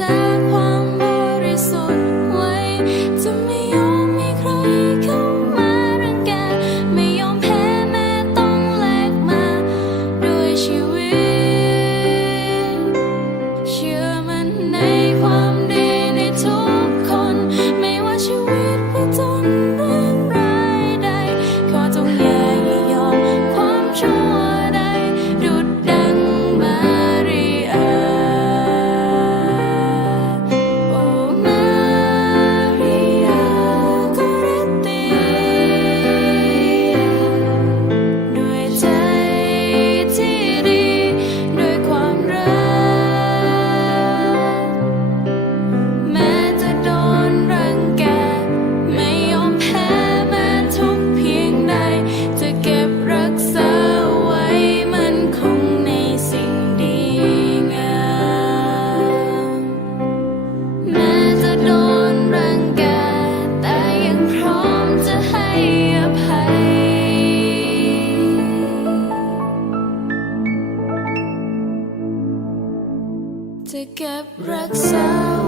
在狂。Take up Rexall.